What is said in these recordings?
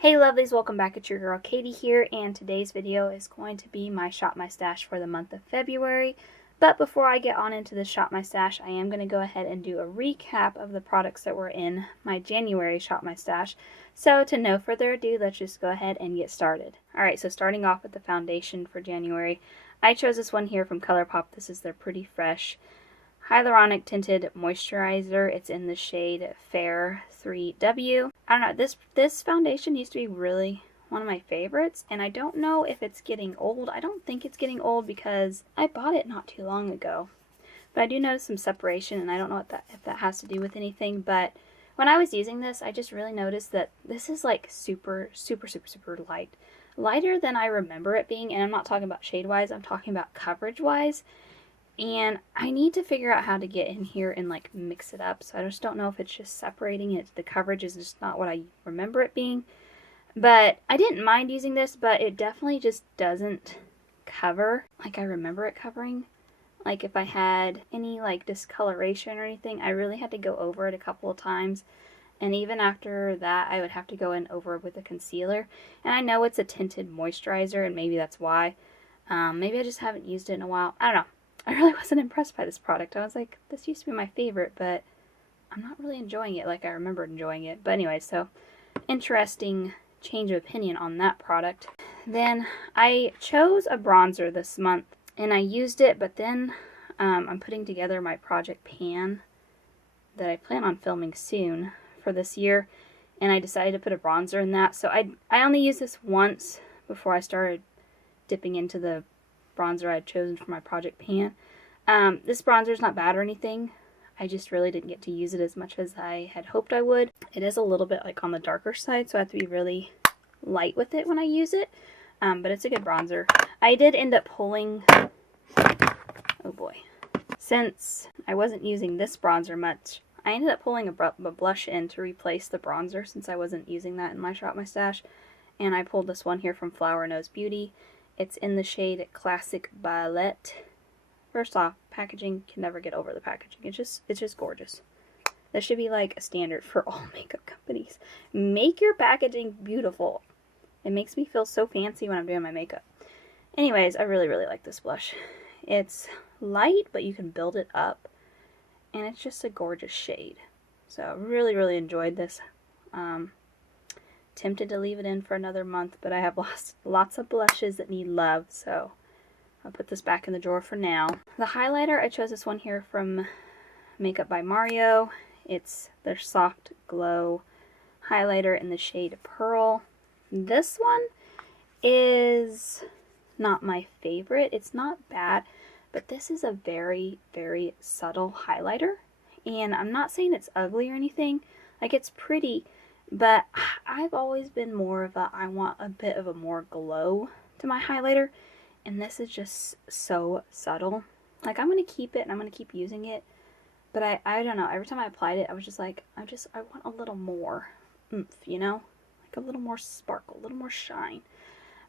Hey lovelies, welcome back. It's your girl Katie here, and today's video is going to be my Shop My Stash for the month of February. But before I get on into the Shop My Stash, I am going to go ahead and do a recap of the products that were in my January Shop My Stash. So to no further ado, let's just go ahead and get started. Alright, so starting off with the foundation for January, I chose this one here from ColourPop. This is their Pretty Fresh Hyaluronic Tinted Moisturizer. It's in the shade Fair 3W. I don't know, this foundation used to be really one of my favorites, and I don't know if it's getting old. I don't think it's getting old because I bought it not too long ago. But I do notice some separation, and I don't know if that has to do with anything, but when I was using this, I just really noticed that this is like super light. Lighter than I remember it being, and I'm not talking about shade-wise, I'm talking about coverage-wise. And I need to figure out how to get in here and like mix it up. So I just don't know if it's just separating it. The coverage is just not what I remember it being. But I didn't mind using this, but it definitely just doesn't cover like I remember it covering. Like if I had any like discoloration or anything, I really had to go over it a couple of times. And even after that, I would have to go in over it with a concealer. And I know it's a tinted moisturizer, and maybe that's why. Maybe I just haven't used it in a while. I don't know. I really wasn't impressed by this product. I was like, this used to be my favorite, but I'm not really enjoying it like I remember enjoying it. But anyway, so interesting change of opinion on that product. Then I chose a bronzer this month, and I used it, but then I'm putting together my project pan that I plan on filming soon for this year, and I decided to put a bronzer in that. So I only used this once before I started dipping into the bronzer I'd chosen for my project pan. This bronzer is not bad or anything. I just really didn't get to use it as much as I had hoped I would. It is a little bit like on the darker side, so I have to be really light with it when I use it. But it's a good bronzer. I did end up pulling, oh boy, since I wasn't using this bronzer much, I ended up pulling a blush in to replace the bronzer since I wasn't using that in my Shop My Stash. And I pulled this one here from Flower Knows Beauty. It's in the shade Classic Ballet. First off, packaging, can never get over the packaging. It's just gorgeous. This should be like a standard for all makeup companies. Make your packaging beautiful. It makes me feel so fancy when I'm doing my makeup. Anyways, I really like this blush. It's light, but you can build it up. And it's just a gorgeous shade. So I really enjoyed this. Tempted to leave it in for another month, but I have lots of blushes that need love, so I'll put this back in the drawer for now. The highlighter, I chose this one here from Makeup by Mario. It's their Soft Glow highlighter in the shade Pearl. This one is not my favorite. It's not bad, but this is a very subtle highlighter, and I'm not saying it's ugly or anything. Like, it's pretty, but I've always been more of a, I want a bit of a more glow to my highlighter, and this is just so subtle. Like, I'm going to keep it, and I'm going to keep using it, but I don't know, every time I applied it, I was just like, I want a little more oomph, you know? Like a little more sparkle, a little more shine.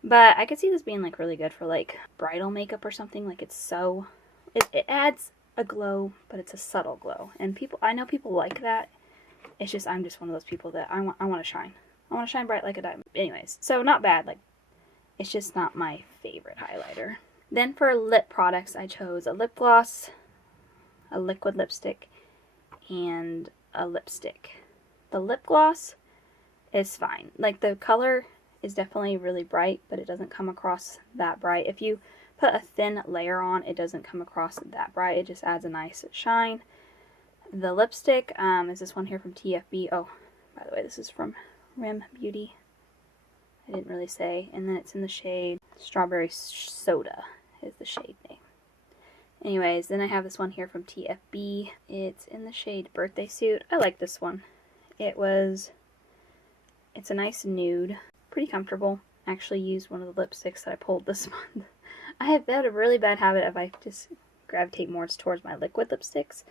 But I could see this being like really good for like bridal makeup or something. Like, it's so, it adds a glow, but it's a subtle glow, and I know people like that. It's just, I'm just one of those people that I want to shine. I want to shine bright like a diamond. Anyways, so not bad. Like, it's just not my favorite highlighter. Then for lip products, I chose a lip gloss, a liquid lipstick, and a lipstick. The lip gloss is fine. Like, the color is definitely really bright, but it doesn't come across that bright. If you put a thin layer on, it doesn't come across that bright. It just adds a nice shine. The lipstick is this one here from TFB. Oh, by the way, this is from Rim Beauty. I didn't really say. And then it's in the shade Strawberry Soda is the shade name. Anyways, then I have this one here from TFB. It's in the shade Birthday Suit. I like this one. It's a nice nude. Pretty comfortable. I actually used one of the lipsticks that I pulled this month. I have had a really bad habit of I just gravitate more towards my liquid lipsticks.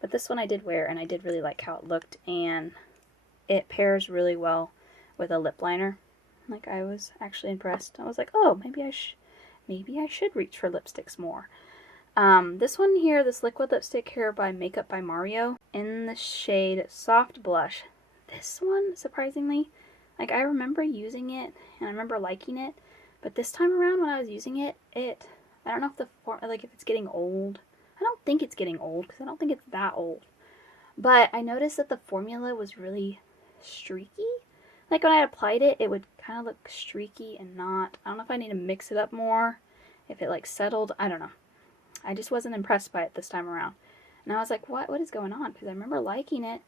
But this one I did wear, and I did really like how it looked, and it pairs really well with a lip liner. Like, I was actually impressed. I was like, oh, maybe I should reach for lipsticks more. This one here, this liquid lipstick here by Makeup by Mario, in the shade Soft Blush. This one, surprisingly, Like, I remember using it, and I remember liking it, but this time around when I was using it, I don't know if if it's getting old. I don't think it's getting old, because I don't think it's that old. But I noticed that the formula was really streaky. Like, when I applied it, it would kind of look streaky and not. I don't know if I need to mix it up more, if it, like, settled. I don't know. I just wasn't impressed by it this time around. And I was like, what is going on? Because I remember liking it,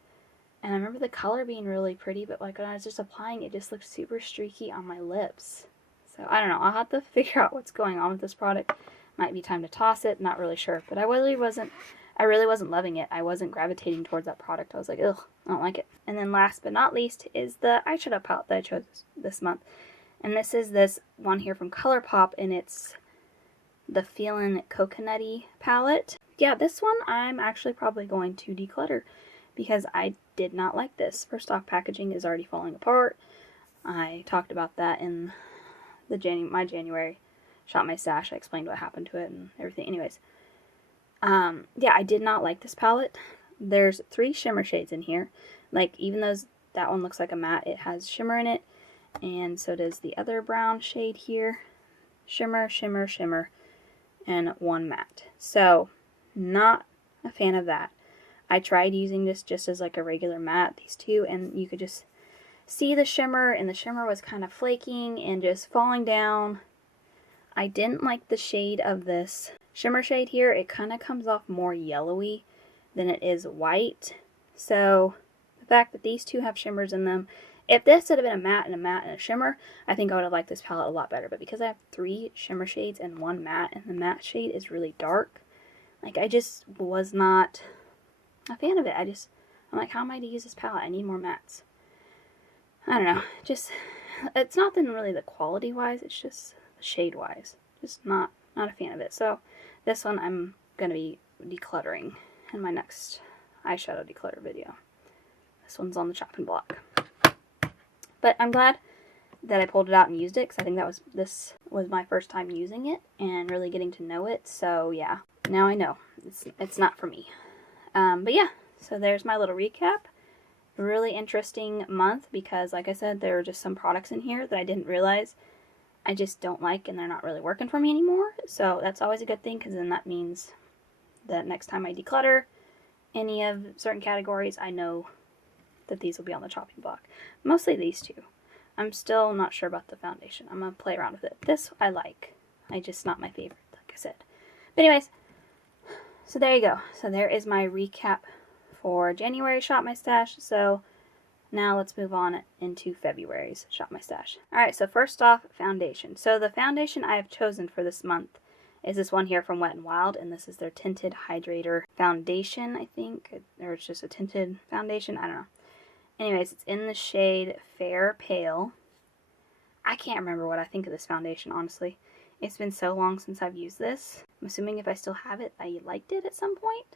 and I remember the color being really pretty, but, like, when I was just applying it, just looked super streaky on my lips. So, I don't know. I'll have to figure out what's going on with this product. Might be time to toss it. Not really sure. But I really wasn't loving it. I wasn't gravitating towards that product. I was like, ugh, I don't like it. And then last but not least is the eyeshadow palette that I chose this month. And this is this one here from ColourPop, and it's the Feelin' Coconutty palette. Yeah, this one I'm actually probably going to declutter because I did not like this. First off, packaging is already falling apart. I talked about that in my January Shop My Stash. I explained what happened to it and everything. Anyways, yeah, I did not like this palette. There's 3 shimmer shades in here. Like, even though that one looks like a matte, it has shimmer in it. And so does the other brown shade here. Shimmer, shimmer, shimmer, and 1 matte. So, not a fan of that. I tried using this just as like a regular matte, these two, and you could just see the shimmer, and the shimmer was kind of flaking and just falling down. I didn't like the shade of this shimmer shade here. It kind of comes off more yellowy than it is white. So the fact that these two have shimmers in them, if this had been a matte and a shimmer, I think I would have liked this palette a lot better. But because I have 3 shimmer shades and 1 matte, and the matte shade is really dark, like, I just was not a fan of it. I'm like, how am I to use this palette? I need more mattes. I don't know. It's not then really the quality wise, it's just shade wise. Just not a fan of it. So this one I'm going to be decluttering in my next eyeshadow declutter video. This one's on the chopping block. But I'm glad that I pulled it out and used it, because I think this was my first time using it and really getting to know it. So yeah, now I know it's not for me. But yeah, so there's my little recap. Really interesting month because, like I said, there are just some products in here that I didn't realize I just don't like, and they're not really working for me anymore. So that's always a good thing, because then that means that next time I declutter any of certain categories, I know that these will be on the chopping block. Mostly these two. I'm still not sure about the foundation. I'm going to play around with it. This I like. Just not my favorite, like I said. But anyways, so there you go. So there is my recap for January Shop My Stash. So now let's move on into February's Shop My Stash. Alright, so first off, foundation. So the foundation I have chosen for this month is this one here from Wet n Wild, and this is their Tinted Hydrator Foundation, I think. Or it's just a tinted foundation, I don't know. Anyways, it's in the shade Fair Pale. I can't remember what I think of this foundation, honestly. It's been so long since I've used this. I'm assuming if I still have it, I liked it at some point.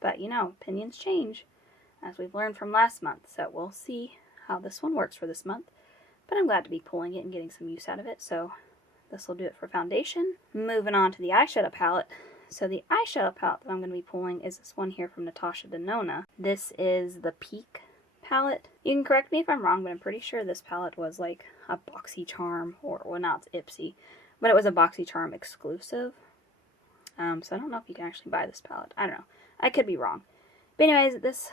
But, you know, opinions change, as we've learned from last month. So we'll see how this one works for this month. But I'm glad to be pulling it and getting some use out of it. So this will do it for foundation. Moving on to the eyeshadow palette. So the eyeshadow palette that I'm going to be pulling is this one here from Natasha Denona. This is the Peak palette. You can correct me if I'm wrong, but I'm pretty sure this palette was like a BoxyCharm, or well, now it's Ipsy, but it was a BoxyCharm exclusive. So I don't know if you can actually buy this palette. I don't know. I could be wrong. But anyways, this,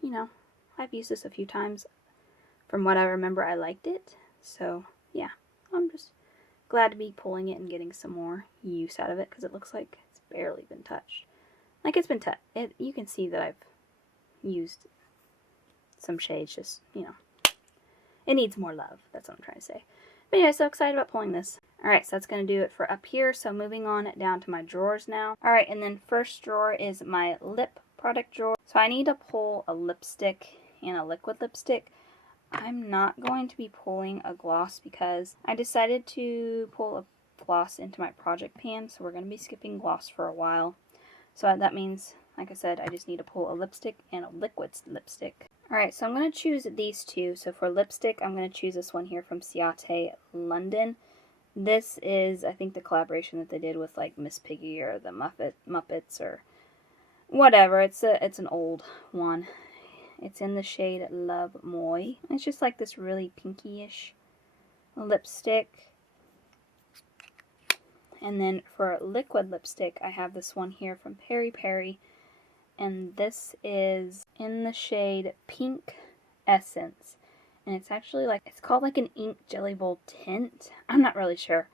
you know, I've used this a few times. From what I remember, I liked it. So yeah, I'm just glad to be pulling it and getting some more use out of it, because it looks like it's barely been touched. Like, it's been touched. You can see that I've used some shades, just, you know, it needs more love. That's what I'm trying to say. But anyway, so excited about pulling this. Alright, so that's going to do it for up here. So moving on down to my drawers now. Alright, and then first drawer is my lip product drawer. So I need to pull a lipstick and a liquid lipstick. I'm not going to be pulling a gloss because I decided to pull a gloss into my project pan. So we're going to be skipping gloss for a while. So that means, like I said, I just need to pull a lipstick and a liquid lipstick. Alright, so I'm going to choose these two. So for lipstick, I'm going to choose this one here from Ciate London. This is, I think, the collaboration that they did with, like, Miss Piggy or the Muppets or whatever. It's an old one. It's in the shade Love Moi. It's just like this really pinky-ish lipstick. And then for liquid lipstick, I have this one here from Peri Peri. And this is in the shade Pink Essence. And it's actually like, it's called like an ink jelly bowl tint. I'm not really sure.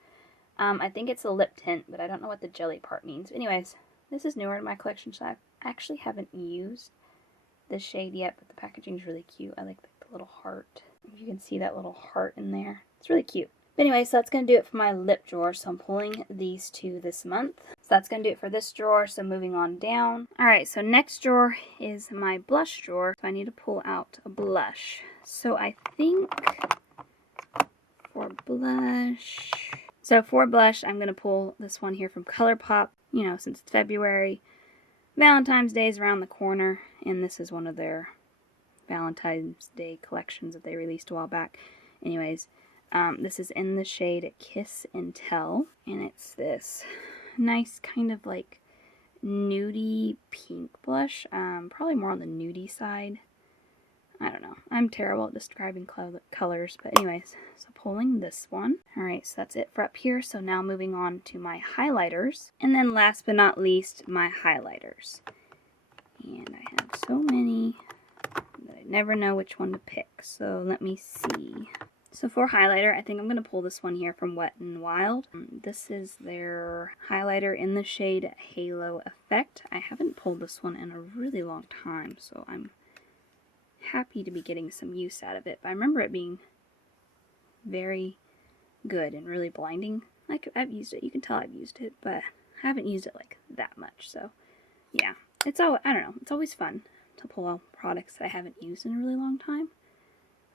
I think it's a lip tint, but I don't know what the jelly part means. Anyways, this is newer to my collection, so I actually haven't used this shade yet, but the packaging is really cute. I like the little heart. If you can see that little heart in there. It's really cute. But anyway, so that's going to do it for my lip drawer. So I'm pulling these two this month. So that's going to do it for this drawer. So moving on down. Alright, so next drawer is my blush drawer. So I need to pull out a blush. So I think for blush... So for blush, I'm going to pull this one here from ColourPop. You know, since it's February, Valentine's Day is around the corner, and this is one of their Valentine's Day collections that they released a while back. Anyways, this is in the shade Kiss and Tell, and it's this nice kind of like nudie pink blush. Probably more on the nudie side. I don't know. I'm terrible at describing colors, but anyways, so pulling this one. Alright, so that's it for up here. So now moving on to my highlighters. And then last but not least, my highlighters. And I have so many that I never know which one to pick. So let me see. So for highlighter, I think I'm going to pull this one here from Wet n Wild. This is their highlighter in the shade Halo Effect. I haven't pulled this one in a really long time, so I'm happy to be getting some use out of it. But I remember it being very good and really blinding. Like, I've used it. You can tell I've used it, but I haven't used it like that much. So yeah, it's all, I don't know. It's always fun to pull out products that I haven't used in a really long time.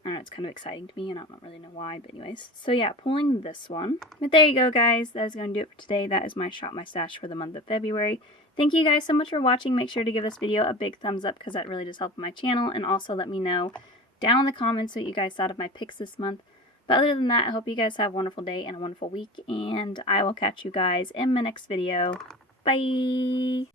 I don't know, it's kind of exciting to me, and I don't really know why, but anyways. So yeah, pulling this one. But there you go, guys. That is going to do it for today. That is my Shop My Stash for the month of February. Thank you guys so much for watching. Make sure to give this video a big thumbs up because that really does help my channel. And also let me know down in the comments what you guys thought of my picks this month. But other than that, I hope you guys have a wonderful day and a wonderful week. And I will catch you guys in my next video. Bye!